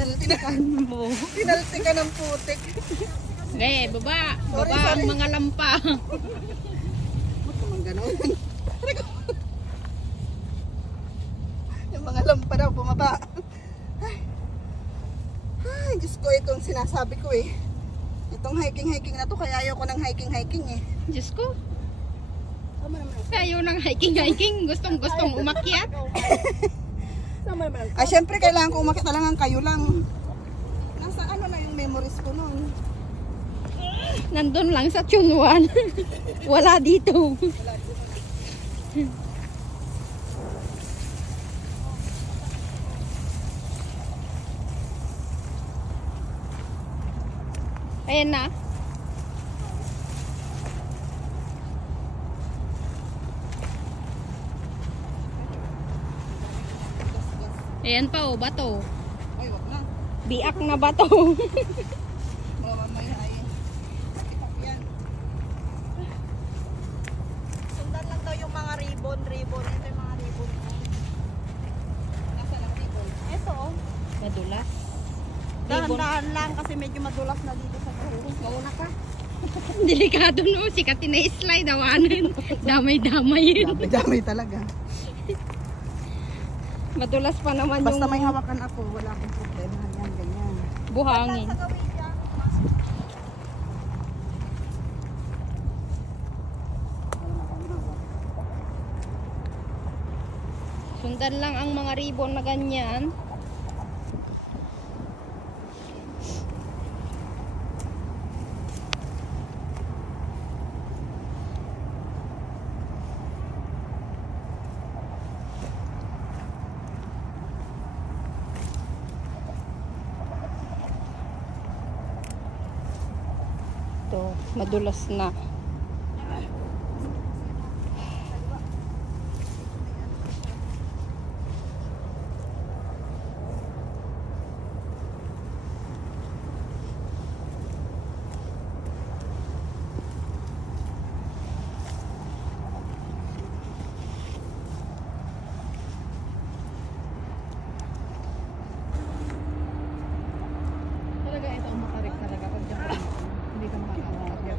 Tinaltikan mo. Tinaltikan ng putik. Baba. Baba ang mga lampa. Ba't naman gano'n? Yung mga lampa daw bumaba. Ay, Diyos ko, itong sinasabi ko eh. Itong hiking na to, kaya ayaw ko ng hiking eh. Diyos ko. Ayaw ng hiking. Gustong umakyat. Ah, syempre kailangan ko umakyat lang kayo lang. Nasa ano na yung memories ko noon? Nandun lang sa Chunwan. Wala dito. Ayan na. Ayan pa oh, bato. Ay, wag na. Biak na bato. Mamaya ay. Yan. Sundan lang daw yung mga ribbon. Ito yung mga ribbon. Nasaan ang ribbon? Ito oh. Madulas. Dahan-dahan lang kasi medyo madulas na dito sa buhok. Mauna ka. Delikado no, sikatin na slide awanan. Damay-damay yun. Damay talaga. Madulas pa naman Basta yung may hawakan ako, wala akong problema. Yan, ganyan. buhangin. Sundan lang ang mga ribbon na ganyan. Ito, madulas na. Talaga ito ang makarik talaga pag hindi ka makakawagap.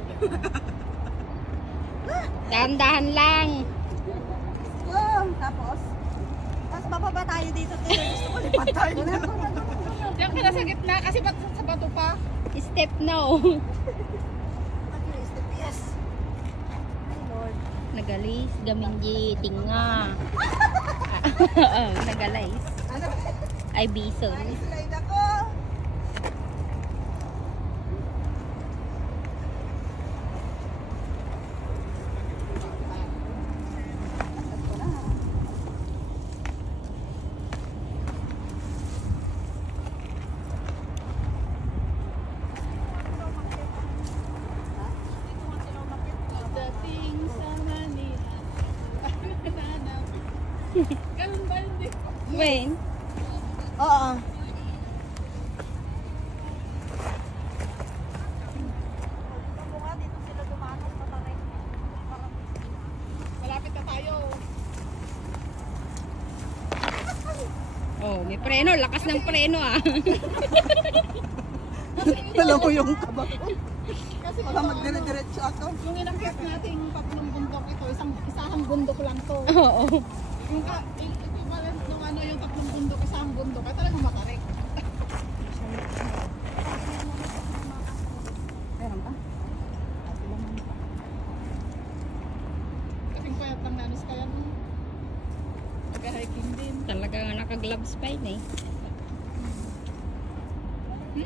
Dahan-dahan lang. Tapos bababa tayo dito. Gusto ko lipat tayo. Diyan ka na sa gitna kasi sa bato pa. Step no. Yes. Ay Lord. Nagalis, gaminji, tinga. Nagalis. Ay bison. Ay, slide ako. When? Oo. Malapit na tayo. Oh, may preno. Lakas ng preno ah. Alam mo yung kaba ko. Kasi baka magdire-diretso ako. Yung inakyat nating tatlong bundok ito, isang bundok lang to. Oo. Yung equivalent nung ano yung tatlong bundok, isang bundok, ay talagang makarek. Meron pa? Kasing payat lang nanos kaya nung nag-hiking din. Talaga naka-gloves pa yun eh.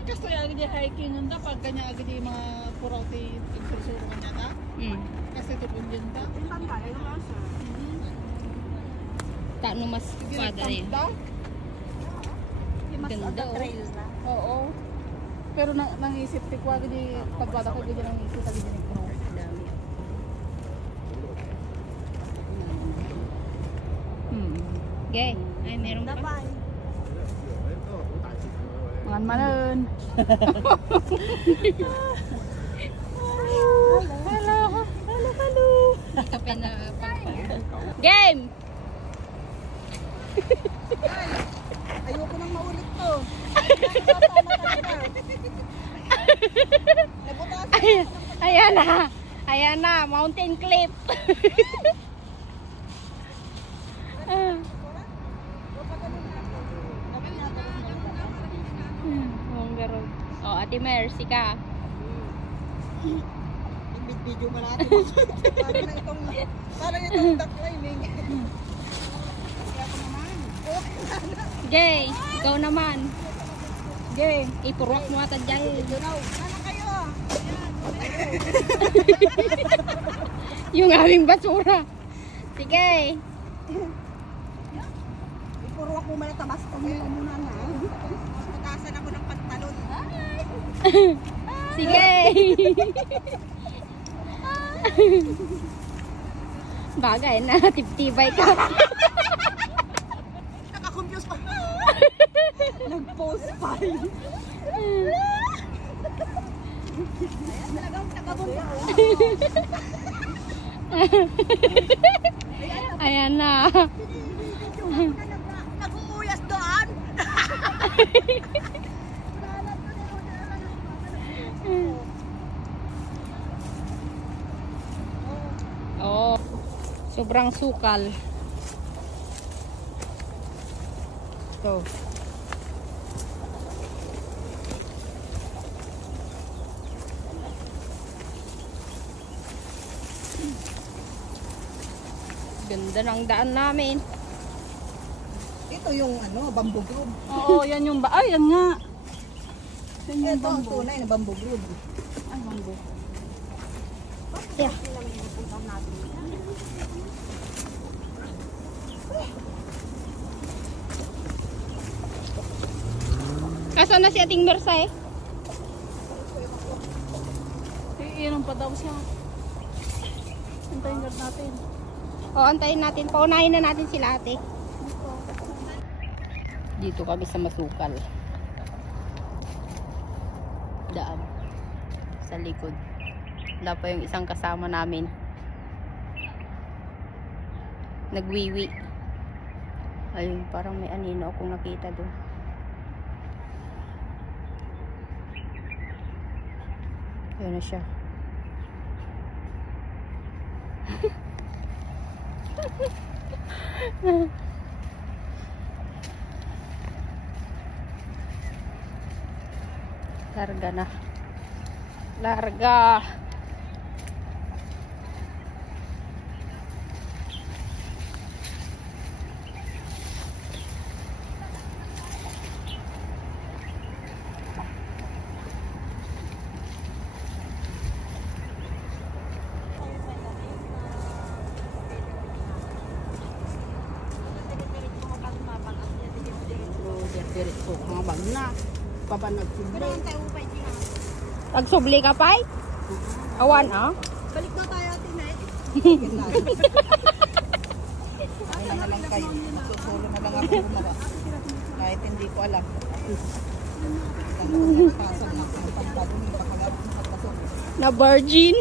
Kasi agad yung hiking nunda, pag kanya agad yung mga purauti agsursuro kanya ta. Kasi tupon din ta. Tak no mas pada yun. Ganda oh. Oo. Pero nangisip ko agad yung pagwada ko agad yung nangisip agad yung pro. Dami. Okay. Ay, meron pa. Manan. Hello. Kape na game! Ayoko nang maulit to. Ayan, ayan na. Ayan na, mountain cliff. Oh, Ate Mercy ka. Video mo natin. Parang itong duck climbing. Jay, ikaw naman. Jay, Ipurwak mo ata Jay. sana kayo. Yung aming basura. Sige. Ipurwak mo muna tabas ko muna na. Putasan ako ng pantalon. Sige. Bagay na, tibtibay ka. Naka-confuse pa. Nag-post pa. Ayan, talagang nakabunta. Ayan na. Nag-uuyas doon. Oh, sobrang sukal. So. Ganda ng daan namin. Ito yung ano, bamboo grove. Oo, yan yung ay, yan nga. Yan yung Ito ang tunay na bamboo grove. Ay, bamboo. Yeah. Kaso na si Ating Mersay? Iinom pa daw siya. Antayin natin. O, antayin natin. Paunahin na natin sila ate. Dito kami sa masukal. Daan. Sa likod. Wala pa yung isang kasama namin. Nagwiwi. Ayun, parang may anino akong nakita doon. Ayun na siya. Larga na. Larga. Diretso mga bag na. Papanag sila. Pagsubli ka pa? Awan, ah? Balik na tayo, Tinay. Ay na lang kayo. Magsusulo na lang ako gumawa. Kahit hindi ko alam. Pasok na ako ng pantalon. Na virgin.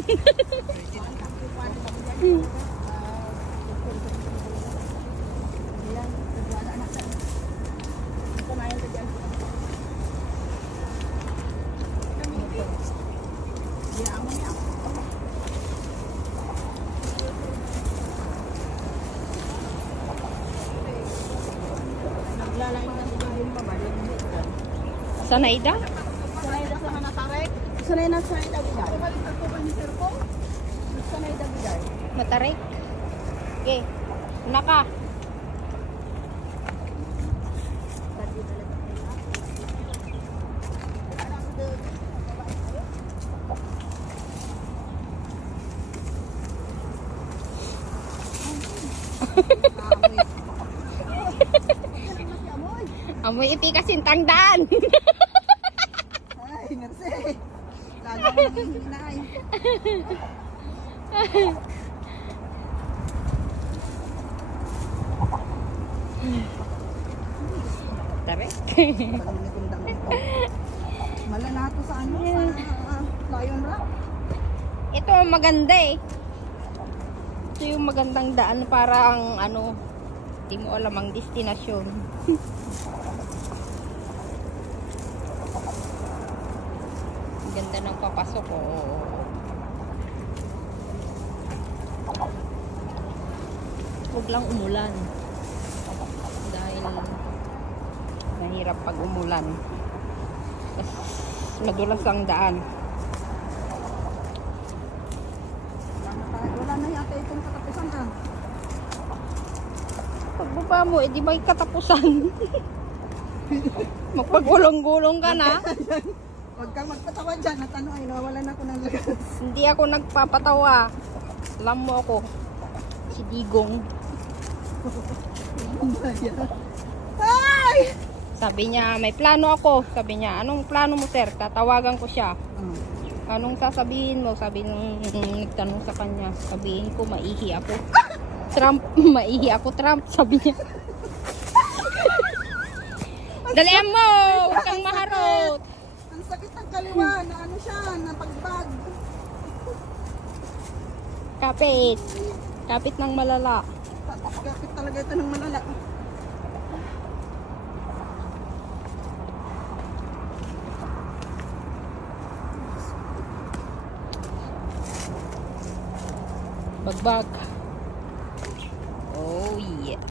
Sanay da? Sanay na sa Manatarek. Sanay na sa Dagiday. Baliktad ko ba ni Sir Po? Sanay Dagiday. Matarik? Okay. Naka. Amoy iti kasintang daan. Ay, merci. Lalo ko nang hinay. Tarik. Mala na ito sa ano, sa Lion Rock. Ito ang maganda eh. Ito yung magandang daan para ang ano, hindi mo alam ang destinasyon. Ganda nang papasok. Huwag lang umulan. Dahil mahirap pag umulan. Mas madulas ang daan. Wala na yata itong katapusan ah. Pagbaba mo, di may katapusan. Magpagulong-gulong ka na. Huwag kang magpatawa dyan at ano ay nawawalan ako ng lakas. Hindi ako nagpapatawa. Alam mo ako. Si Digong. Ay! Sabi niya, may plano ako. Sabi niya, anong plano mo, sir? Tatawagan ko siya. Anong sasabihin mo? Sabi nung nagtanong sa kanya. Sabihin ko, maihi ako. Trump, maihi ako, Trump. Sabi niya. Dalian mo! Huwag kang maharot. Ang sakit ng kaliwa na ano siya, na pagbag. Kapit. Kapit ng malala. Kapit talaga ito ng malala. Bagbag.